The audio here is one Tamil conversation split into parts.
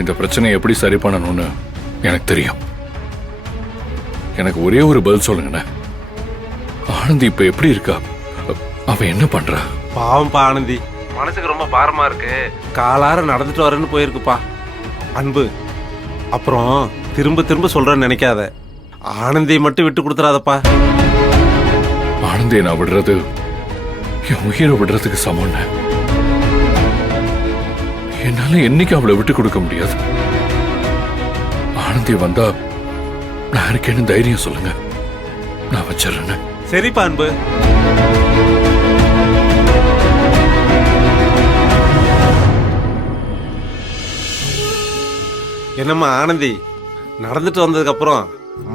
இந்த பிரச்சனையை எப்படி சரி பண்ணணும்னு எனக்கு தெரியும். எனக்கு ஒரே ஒரு பதில் சொல்லுங்கண்ணே. ஆனந்தி இப்ப எப்படி இருக்கா? அவ என்ன பண்றா? பாவம்பா ஆனந்தி, மனசுக்கு ரொம்ப பாரமா இருக்கு. காலார நடந்துட்டு வரேன்னு போயிருக்குப்பா. அன்பு, அப்புறம் திரும்ப திரும்ப சொல்றேன்னு நினைக்காத. ஆனந்தியை மட்டும் விட்டு கொடுத்துறாதப்பா. ஆனந்தியை நான் விடுறது என் உயிரை விடுறதுக்கு சமம். என்னால என்னைக்கு அவளை விட்டு கொடுக்க முடியாது. ஆனந்தி வந்தா நான் இருக்கேன்னு தைரியம் சொல்லுங்க, நான் வச்சிடறேன். சரிப்பா அன்பு. என்னம்மா ஆனந்தி, நடந்துட்டு வந்ததுக்கு அப்புறம்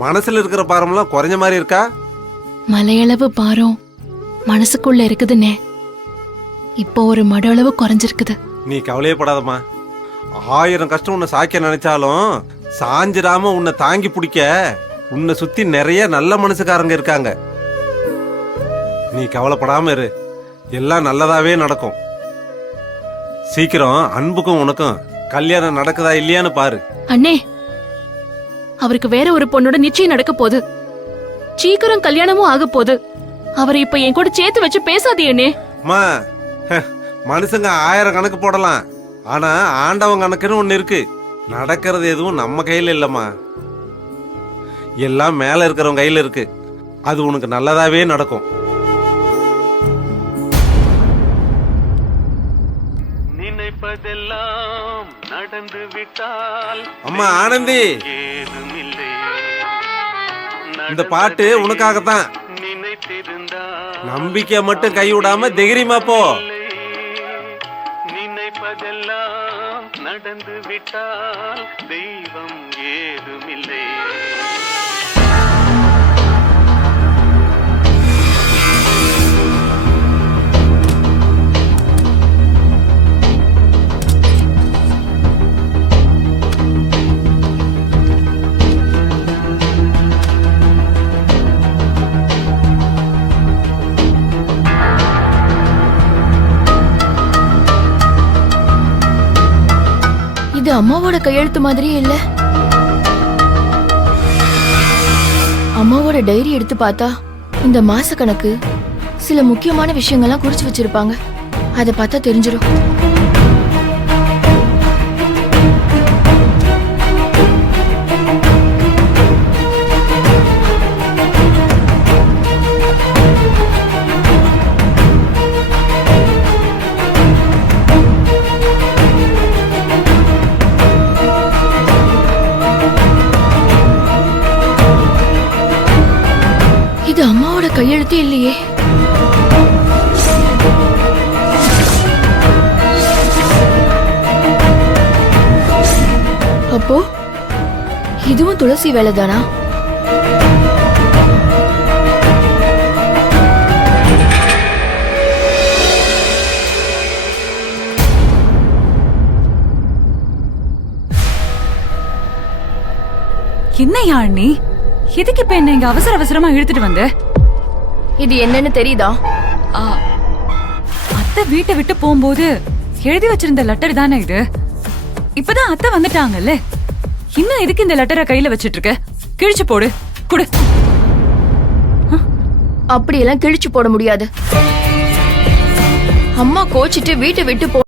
மனசுல இருக்கிற பாரம்லாம் குறைஞ்ச மாதிரி இருக்கா? மலையளவு பாரம் மனசுக்குள்ள இருக்குதுன்னே, இப்போ ஒரு மட அளவு குறைஞ்சிருக்குது. நீ கவலையப்படாதம்மா. 1000 கஷ்டம் உன்னை சாய்க்க நினைச்சாலும் சாஞ்சிடாம உன்னை தாங்கி பிடிக்க உன்னை சுத்தி நிறைய நல்ல மனசுக்காரங்க இருக்காங்க. நீ கவலைப்படாம இரு, எல்லாம் நல்லதாவே நடக்கும். சீக்கிரம் அன்புக்கும் உனக்கும் கல்யாணம் நடக்குதா இல்லையான்னு பாரு. அண்ணே, அவருக்கு வேற ஒரு பொண்ணோட நிச்சயம் நடக்க போகுது. சீக்கிரம் கல்யாணமும் ஆக போகுது. அவரை இப்ப என் கூட சேர்த்து வச்சு பேசாதீங்கண்ணே. அம்மா, மனுஷங்க 1000 கணக்கு போடலாம், ஆனா ஆண்டவன் கணக்குன்னு ஒண்ணு இருக்கு. நடக்கிறது எதுவும் நம்ம கையில இல்லம்மா, எல்லாம் மேல இருக்கிறவங்க கையில இருக்கு. அது உனக்கு நல்லதாவே நடக்கும். நினைப்பதெல்லாம் நடந்து விட்டால். அம்மா ஆனந்தி, இந்த பாட்டு உனக்காகத்தான். நம்பிக்கை மட்டும் கைவிடாம தைரியமா போ. நினைப்பதெல்லாம் நடந்து விட்டால் தெய்வம் ஏதுமில்லை. இது அம்மாவோட கையெழுத்து மாதிரியே இல்ல. அம்மாவோட டைரி எடுத்து பார்த்தா இந்த மாச கணக்கு, சில முக்கியமான விஷயங்கள்லாம் குறிச்சு வச்சிருப்பாங்க. அதை பார்த்தா தெரிஞ்சிடும். இது அம்மாவோட கையெழுத்தே இல்லையே. அப்போ இதுவும் துளசி வேலைதானா? என்ன யாழ்னி, எதுக்கு இப்ப என்ன இங்க அவசர அவசரமா இழுத்துட்டு வந்த? இது என்னன்னு தெரியுதா? அத்தை வீட்டை விட்டு போகும்போது எழுதி வச்சிருந்த லெட்டர் தானே இது. இப்பதான் அத்தை வந்துட்டாங்கல்ல, இன்னும் எதுக்கு இந்த லெட்டரை கையில வச்சிட்டு இருக்க? கிழிச்சு போடு, குடு. அப்படியெல்லாம் கிழிச்சு போட முடியாது. அம்மா கோச்சிட்டு வீட்டை விட்டு போ